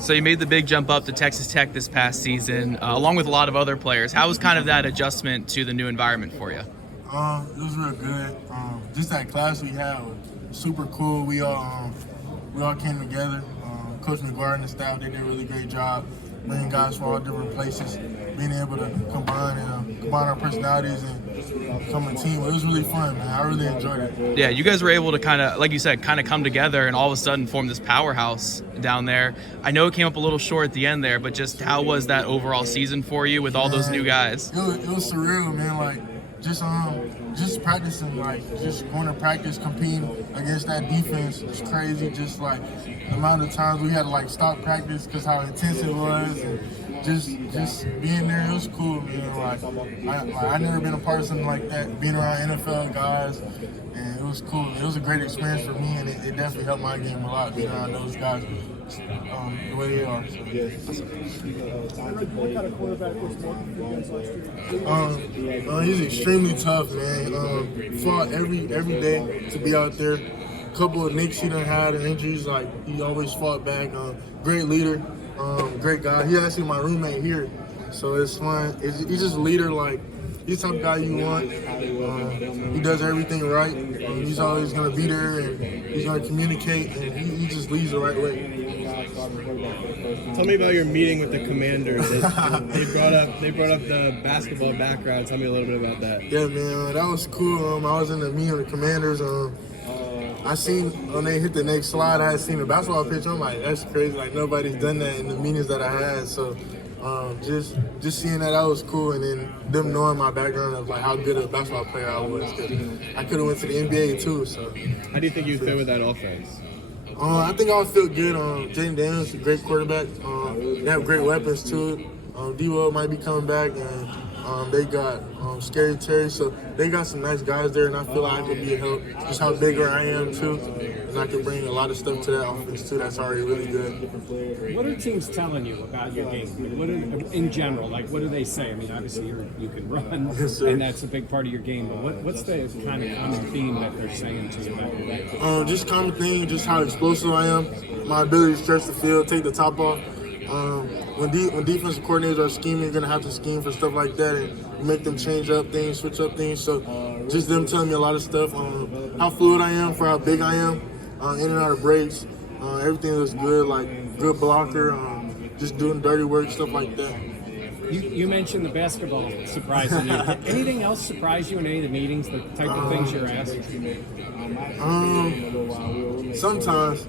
So you made the big jump up to Texas Tech this past season, along with a lot of other players. How was kind of that adjustment to the new environment for you? It was real good. Just that class we had was super cool. We all came together. Coach McGuire and the staff, they did a really great job bringing guys from all different places, being able to combine our personalities and become a team. It was really fun, man. I really enjoyed it. Yeah, you guys were able to kind of, like you said, kind of come together and all of a sudden form this powerhouse down there. I know it came up a little short at the end there, but just how was that overall season for you with all those new guys? It was surreal, man. Like, just practicing, like just going to practice, competing against that defense was crazy. Just like the amount of times we had to like stop practice because how intense it was, and just being there, it was cool, man. I never been a part of something like that, being around NFL guys, and it was cool. It was a great experience for me, and it definitely helped my game a lot, being around those guys the way they are. What kind of quarterback was more for you guys last year? He's extremely tough, man. Fought every day to be out there. A couple of nicks he done had and injuries, like he always fought back. Great leader, great guy. He's actually my roommate here, so it's fun. He's just a leader, like he's the type of guy you want. He does everything right. He's always gonna be there, and he's gonna communicate, and he just leads the right way. Tell me about your meeting with the Commanders. They brought up the basketball background. Tell me a little bit about that. Yeah, man, that was cool. I was in the meeting with the Commanders. I seen when they hit the next slide, I had seen the basketball pitch. I'm like, that's crazy. Like nobody's done that in the meetings that I had. So just seeing that was cool, and then them knowing my background of like how good a basketball player I was. Cause I could have went to the NBA too. So how do you think you fit with that offense? I think I'll feel good. Jaden Daniels, a great quarterback. They have great weapons too. D-Will might be coming back, and they got Scary Terry. So they got some nice guys there, and I feel like I could be a help. Just how bigger I am too, and I can bring a lot of stuff to that offense too. That's already really good. What are teams telling you about your game? In general, like what do they say? I mean, obviously you can run, Yes, and that's a big part of your game. But what's the kind of common theme that they're saying to you about your game? Just common thing, just how explosive I am, my ability to stretch the field, take the top off. When defensive coordinators are scheming, you're going to have to scheme for stuff like that and make them change up things, switch up things. So just them telling me a lot of stuff, how fluid I am for how big I am, in and out of breaks. Everything looks good, like good blocker, just doing dirty work, stuff like that. You mentioned the basketball surprising you. Anything else surprise you in any of the meetings, the type of things you're asked? Sometimes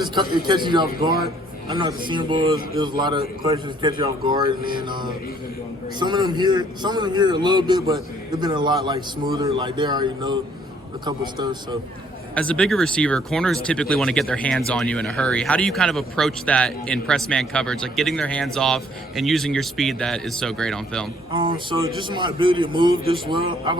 it catches you off guard. I know at the Senior Bowl, it was a lot of questions catch you off guard, and then some of them here a little bit, but they've been a lot like smoother. Like they already know a couple stuff. So, as a bigger receiver, corners typically want to get their hands on you in a hurry. How do you kind of approach that in press man coverage, like getting their hands off and using your speed that is so great on film? So just my ability to move this well. I've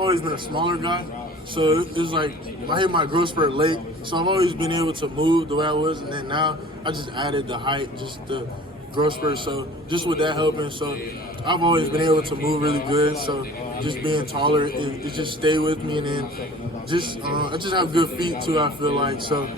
always been a smaller guy. So it's like I hit my growth spurt late, so I've always been able to move the way I was, and then now I just added the height, just the growth spurt. So just with that helping, so I've always been able to move really good. So just being taller, it just stay with me, and then I just have good feet too. I feel like so.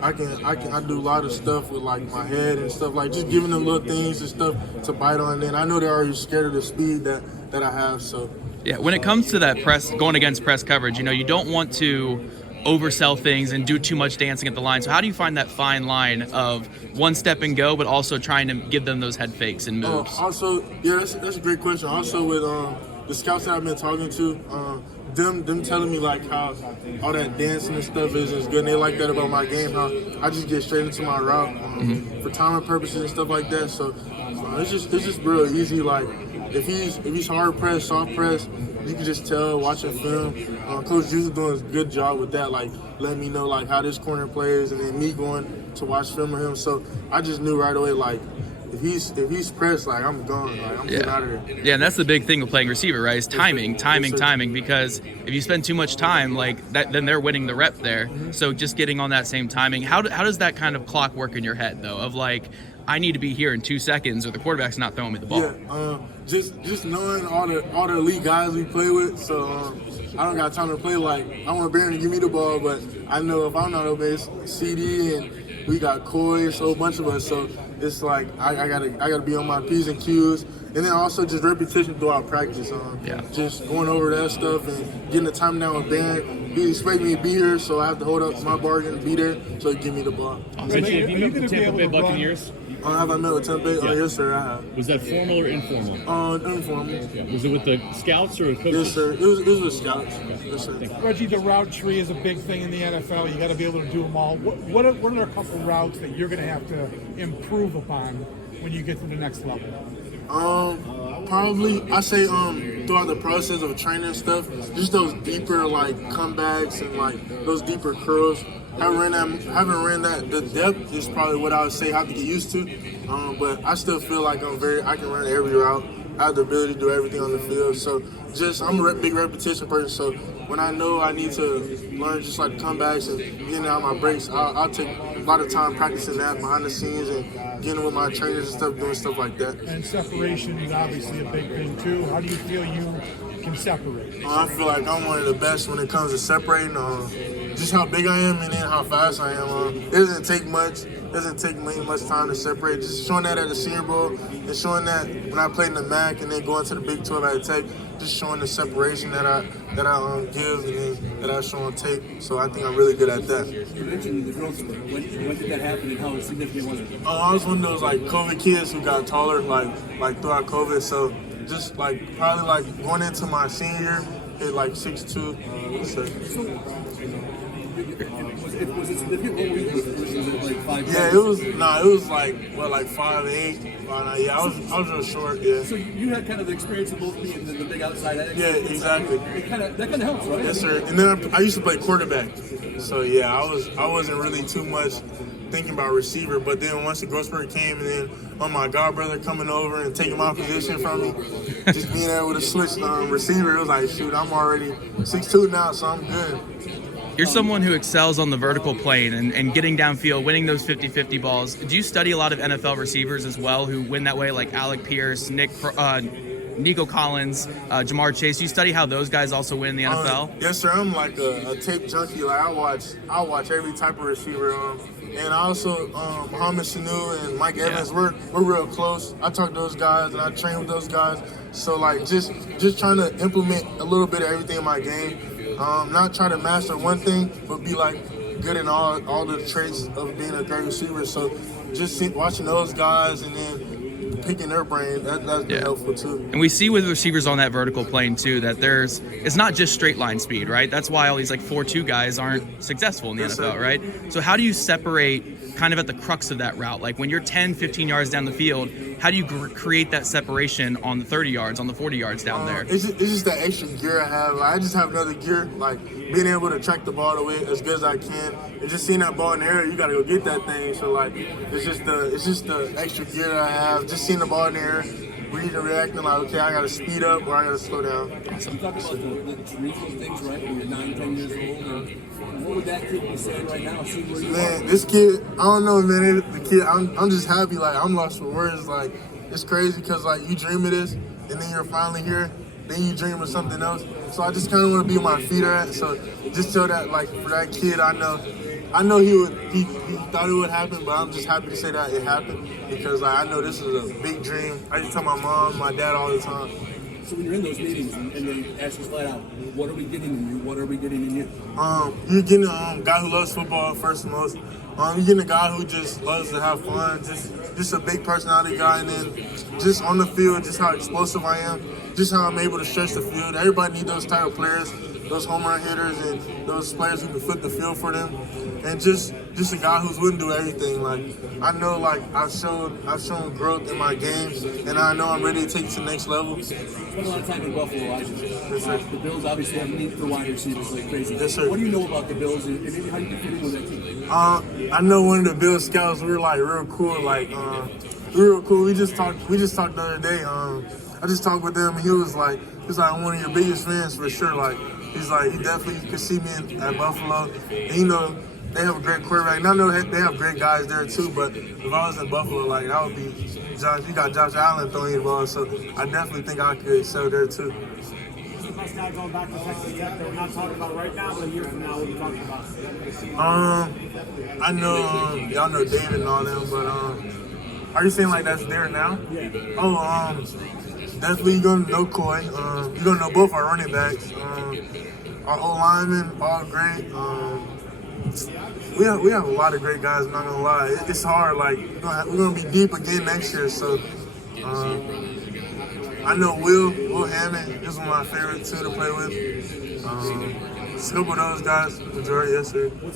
I do a lot of stuff with like my head and stuff, like just giving them little things and stuff to bite on. And then I know they're already scared of the speed that I have. So. Yeah, when it comes to that going against press coverage, you don't want to oversell things and do too much dancing at the line. So how do you find that fine line of one step and go, but also trying to give them those head fakes and moves? That's a great question. Also with the scouts that I've been talking to, them telling me like how all that dancing and stuff is good, and they like that about my game, how I just get straight into my route for timing purposes and stuff like that. So it's just real easy. Like if he's hard pressed, soft pressed, you can just tell watching film. Coach Juice is doing a good job with that, like letting me know like how this corner plays, and then me going to watch film of him. So I just knew right away like if he's pressed, like I'm gone, like I'm getting out of there. Yeah, and that's the big thing with playing receiver, right? Is timing. Because if you spend too much time, like that, then they're winning the rep there. So just getting on that same timing. How does that kind of clock work in your head though? Of like, I need to be here in 2 seconds, or the quarterback's not throwing me the ball. Yeah, just knowing all the elite guys we play with. So I don't got time to play like I want Baron to give me the ball, but I know if I'm not on base, CD and we got Coy, so a bunch of us. So it's like I gotta be on my P's and Q's, and then also just repetition throughout practice. Just going over that stuff and getting the time down with Barron. He expect me to be here, so I have to hold up my bargain and be there, so he give me the ball. Reggie, have you met the Tampa Bay Buccaneers? Have I met with Tampa Bay? Oh, yes, sir, I have. Was that formal or informal? Informal. Yeah. Was it with the scouts or coaches? Yes, sir. It was with scouts. Yes, sir. Reggie, the route tree is a big thing in the NFL. You got to be able to do them all. What are a couple routes that you're going to have to improve upon when you get to the next level? Probably I say throughout the process of training and stuff, just those deeper like comebacks and like those deeper curls. Haven't ran that. The depth is probably what I would say I have to get used to. But I still feel like I can run every route. I have the ability to do everything on the field. So I'm a big repetition person. So when I know I need to learn just like comebacks and getting out my breaks, I'll take a lot of time practicing that behind the scenes and getting with my trainers and stuff, doing stuff like that. And separation is obviously a big thing too. How do you feel you can separate? I feel like I'm one of the best when it comes to separating. Just how big I am and then how fast I am. It doesn't take much. It doesn't take much time to separate. Just showing that at the Senior Bowl and showing that when I played in the MAC and then going to the Big 12 at Tech, just showing the separation that I give and then that I show on tape. So I think I'm really good at that. You mentioned the growth spurt. When did that happen and how significant was it? I was one of those like COVID kids who got taller like throughout COVID. So just like probably like going into my senior year, hit like 6'2". So. Was it significant? Was it like 5'10"? Yeah, it was like 5'8". Yeah, I was real short. Yeah. So you had kind of the experience of both being the big outside end. Yeah, exactly. That kind of helps, right? Yes, sir. And then I used to play quarterback. So yeah, I wasn't really too much thinking about receiver. But then once the growth spurt came, and then my godbrother coming over and taking my position from me, just being able to switch receiver, it was like, shoot, I'm already 6'2" now, so I'm good. You're someone who excels on the vertical plane and getting downfield, winning those 50-50 balls. Do you study a lot of NFL receivers as well who win that way, like Alec Pierce, Nico Collins, Jamar Chase? Do you study how those guys also win in the NFL? Yes, sir. I'm like a tape junkie. Like I watch every type of receiver. And also Mohamed Sanu and Mike Evans, we're real close. I talk to those guys and I train with those guys. So like just trying to implement a little bit of everything in my game. Not trying to master one thing, but be like good in all the traits of being a great receiver. So just watching those guys and then picking their brain, that's been helpful too. And we see with receivers on that vertical plane too that it's not just straight line speed, right? That's why all these like 4.2 guys aren't successful in the NFL, right? So how do you separate kind of at the crux of that route? Like when you're 10, 15 yards down the field, how do you create that separation on the 30 yards, on the 40 yards down there? It's just that extra gear I have. I just have another gear, like being able to track the ball away as good as I can. And just seeing that ball in the air, you got to go get that thing. So like, it's just the extra gear that I have. Just seeing the ball in the air, reading and reacting like, okay, I got to speed up or I got to slow down. Awesome. You talk about the cerebral things, right? When you're 9, 10 years old. What would that kid be saying right now? Man, this kid, I don't know, man. The kid, I'm just happy. Like, I'm lost for words. Like, it's crazy because, like, you dream of this, and then you're finally here. Then you dream of something else. So I just kind of want to be where my feet are at. So just so that, like, for that kid, I know he thought it would happen, but I'm just happy to say that it happened because, like, I know this is a big dream. I just tell my mom, my dad all the time. So when you're in those meetings and they ask you flat out, what are we getting in you? What are we getting in you? You're getting a guy who loves football first and most. You're getting a guy who just loves to have fun, just a big personality guy, and then just on the field, just how explosive I am, just how I'm able to stretch the field. Everybody needs those type of players, those home run hitters, and those players who can flip the field for them. And just a guy who's willing to do everything. Like I know, like I've shown growth in my games, and I know I'm ready to take it to the next level. Spent a lot of time in Buffalo, obviously. Yes, sir. The Bills obviously have need for wide receivers like crazy. Yes, sir. What do you know about the Bills, and how do you fit in with that team? I know one of the Bills scouts. We were like real cool. Like real cool. We just talked the other day. I just talked with him, and he was like, I'm one of your biggest fans for sure. Like he's like, he definitely could see me at Buffalo. And, you know, they have a great quarterback. And I know they have great guys there too, but if I was in Buffalo, like that would be Josh. You got Josh Allen throwing the ball, so I definitely think I could excel there too. plus guy going back to Texas Tech that we're not talking about right now, but a year from now we'll be talking about? I know y'all know David and all them, but are you saying like that's there now? Yeah. Oh, definitely you're gonna know Coy. You're gonna know both our running backs. Our O linemen, all great. We have a lot of great guys. Not gonna lie, it's hard. Like we're gonna be deep again next year. So I know Will Hammond is one of my favorite two to play with. Just a couple of those guys, majority, yes sir. What's